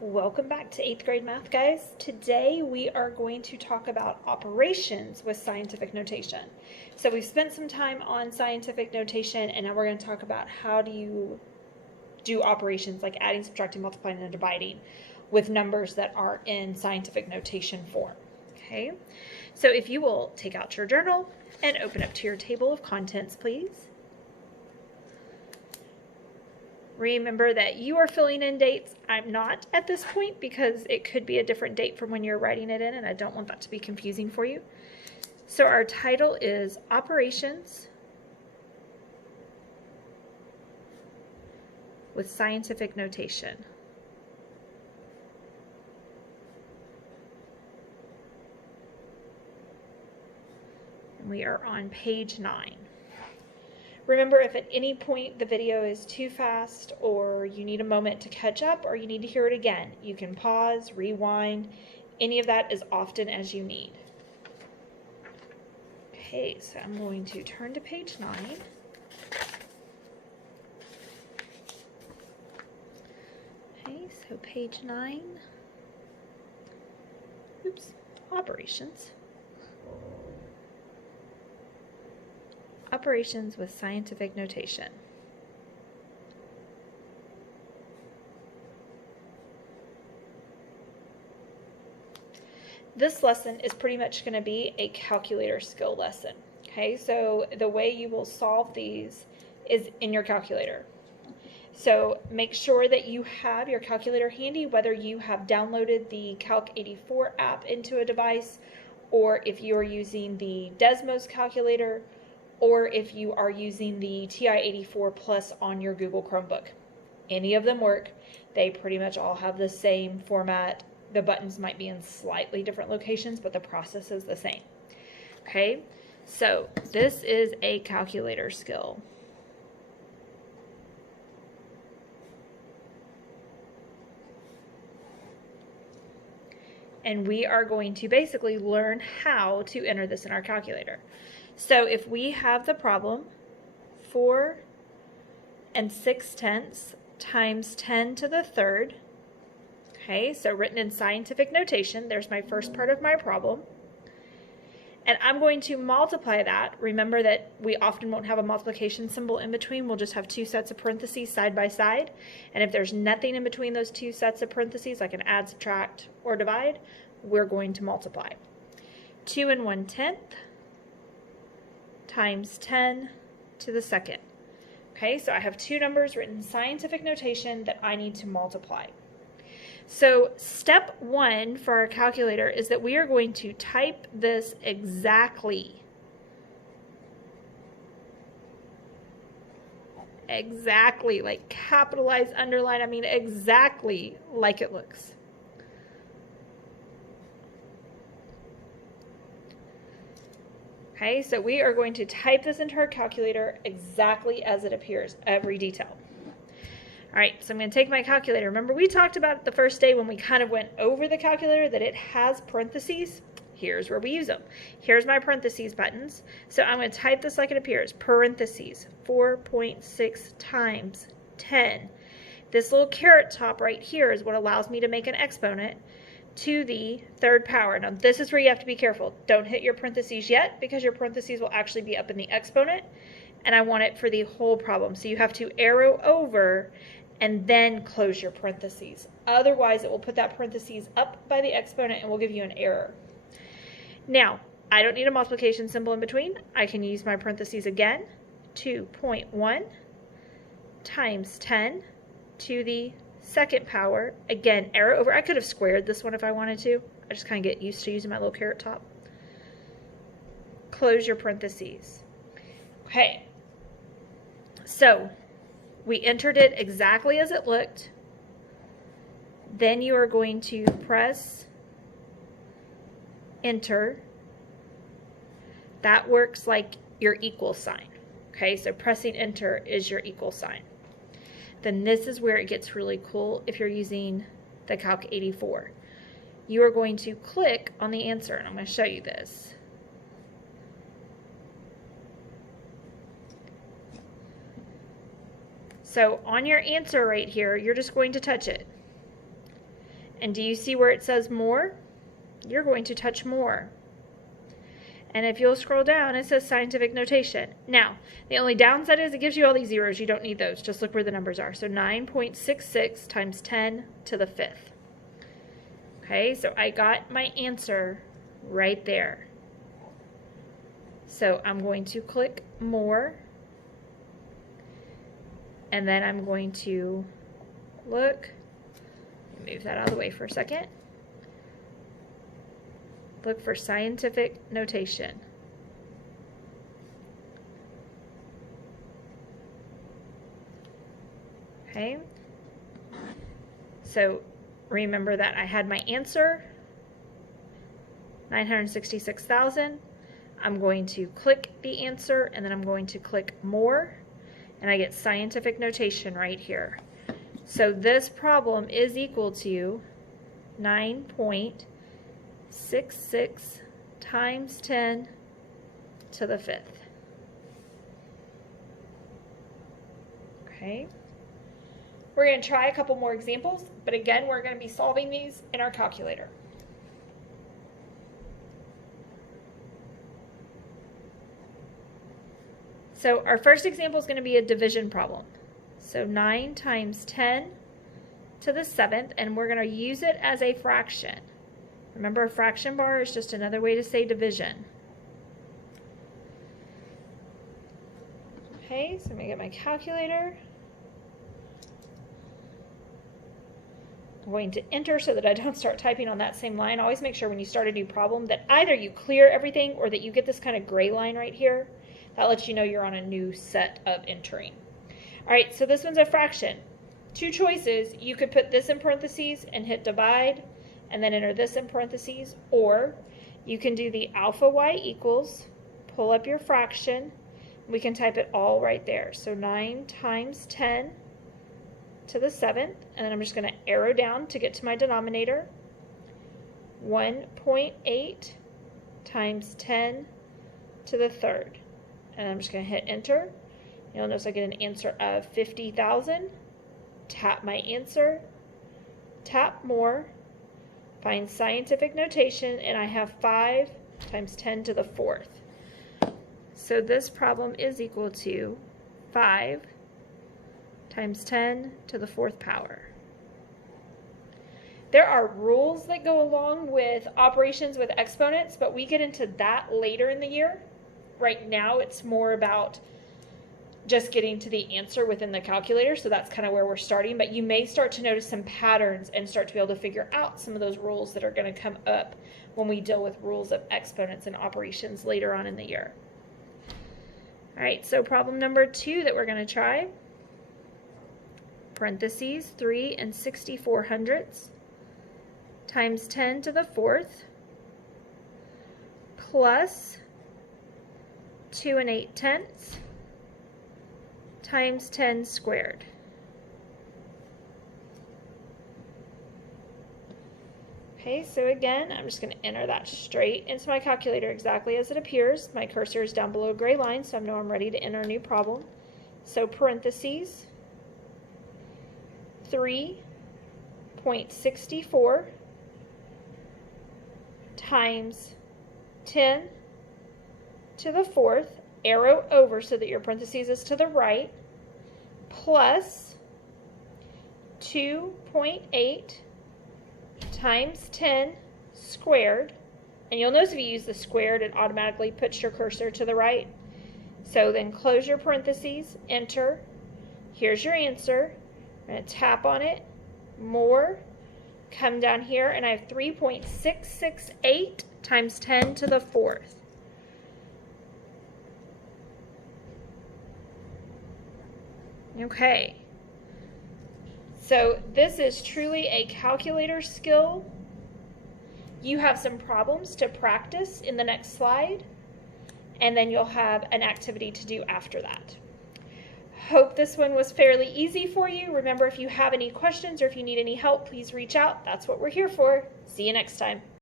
Welcome back to 8th grade math, guys. Today we are going to talk about operations with scientific notation. So we've spent some time on scientific notation, and now we're going to talk about how do you do operations like adding, subtracting, multiplying, and dividing with numbers that are in scientific notation form. Okay, so if you will take out your journal and open up to your table of contents, please. Remember that you are filling in dates. I'm not at this point because it could be a different date from when you're writing it in, and I don't want that to be confusing for you. So our title is Operations with Scientific Notation. And we are on page 9. Remember, if at any point the video is too fast or you need a moment to catch up or you need to hear it again, you can pause, rewind, any of that as often as you need. Okay, so I'm going to turn to page 9. Okay, so page 9. Oops, operations. Operations with scientific notation. This lesson is pretty much going to be a calculator skill lesson. Okay, so the way you will solve these is in your calculator. So make sure that you have your calculator handy, whether you have downloaded the Calc 84 app into a device, or if you are using the Desmos calculator, or if you are using the TI-84 Plus on your Google Chromebook. Any of them work. They pretty much all have the same format. The buttons might be in slightly different locations, but the process is the same. Okay, so this is a calculator skill. And we are going to basically learn how to enter this in our calculator. So if we have the problem 4 6/10 times 10 to the third, okay, so written in scientific notation, there's my first part of my problem. And I'm going to multiply that. Remember that we often won't have a multiplication symbol in between. We'll just have two sets of parentheses side by side. And if there's nothing in between those two sets of parentheses, like an add, subtract, or divide, we're going to multiply. 2 1/10 times 10 to the second. Okay, so I have two numbers written in scientific notation that I need to multiply. So step 1 for our calculator is that we are going to type this exactly. Exactly, like capitalize, underline, I mean exactly like it looks. Okay, so we are going to type this into our calculator exactly as it appears, every detail. All right, so I'm going to take my calculator. Remember, we talked about it the first day when we kind of went over the calculator that it has parentheses. Here's where we use them. Here's my parentheses buttons. So I'm going to type this like it appears. Parentheses, 4.6 times 10. This little caret top right here is what allows me to make an exponent to the third power. Now this is where you have to be careful. Don't hit your parentheses yet because your parentheses will actually be up in the exponent, and I want it for the whole problem. So you have to arrow over and then close your parentheses. Otherwise it will put that parentheses up by the exponent and will give you an error. Now I don't need a multiplication symbol in between. I can use my parentheses again. 2.1 times 10 to the second power. Again, arrow over. I could have squared this one if I wanted to. I just kind of get used to using my little caret top. Close your parentheses. Okay, so we entered it exactly as it looked. Then you are going to press enter. That works like your equal sign. Okay, so pressing enter is your equal sign. Then this is where it gets really cool if you're using the Calc 84. You are going to click on the answer, and I'm going to show you this. So on your answer right here, you're just going to touch it. And do you see where it says more? You're going to touch more. And if you'll scroll down, it says scientific notation. Now, the only downside is it gives you all these zeros. You don't need those. Just look where the numbers are. So 9.66 times 10 to the 5th. Okay, so I got my answer right there. So I'm going to click more. And then I'm going to look. Move that out of the way for a second. Look for scientific notation. Okay. So remember that I had my answer, 966,000. I'm going to click the answer, and then I'm going to click more, and I get scientific notation right here. So this problem is equal to 9.66 times 10 to the 5th. Okay. We're going to try a couple more examples, but again, we're going to be solving these in our calculator. So our first example is going to be a division problem. So 9 times 10 to the 7th, and we're going to use it as a fraction. Remember, a fraction bar is just another way to say division. Okay, so I'm going to get my calculator. I'm going to enter so that I don't start typing on that same line. Always make sure when you start a new problem that either you clear everything or that you get this kind of gray line right here. That lets you know you're on a new set of entering. All right, so this one's a fraction. Two choices. You could put this in parentheses and hit divide and then enter this in parentheses, or you can do the alpha y equals, pull up your fraction, we can type it all right there. So 9 times 10 to the 7th, and then I'm just going to arrow down to get to my denominator. 1.8 times 10 to the 3rd. And I'm just going to hit enter. You'll notice I get an answer of 50,000. Tap my answer, tap more, find scientific notation, and I have 5 times 10 to the 4th. So this problem is equal to 5 times 10 to the 4th power. There are rules that go along with operations with exponents, but we get into that later in the year. Right now it's more about just getting to the answer within the calculator, so that's kind of where we're starting, but you may start to notice some patterns and start to be able to figure out some of those rules that are going to come up when we deal with rules of exponents and operations later on in the year. All right, so problem number 2 that we're going to try, parentheses 3 6400ths times 10 to the 4th plus 2 8/10 times 10 squared. Okay, so again, I'm just going to enter that straight into my calculator exactly as it appears. My cursor is down below a gray line, so I know I'm ready to enter a new problem. So parentheses 3.64 times 10 to the 4th, arrow over so that your parentheses is to the right, plus 2.8 times 10 squared, and you'll notice if you use the squared, it automatically puts your cursor to the right. So then close your parentheses, enter, here's your answer, I'm going to tap on it, more, come down here, and I have 3.668 times 10 to the 4th. Okay, so this is truly a calculator skill. You have some problems to practice in the next slide, and then you'll have an activity to do after that. Hope this one was fairly easy for you. Remember, if you have any questions or if you need any help, please reach out. That's what we're here for. See you next time.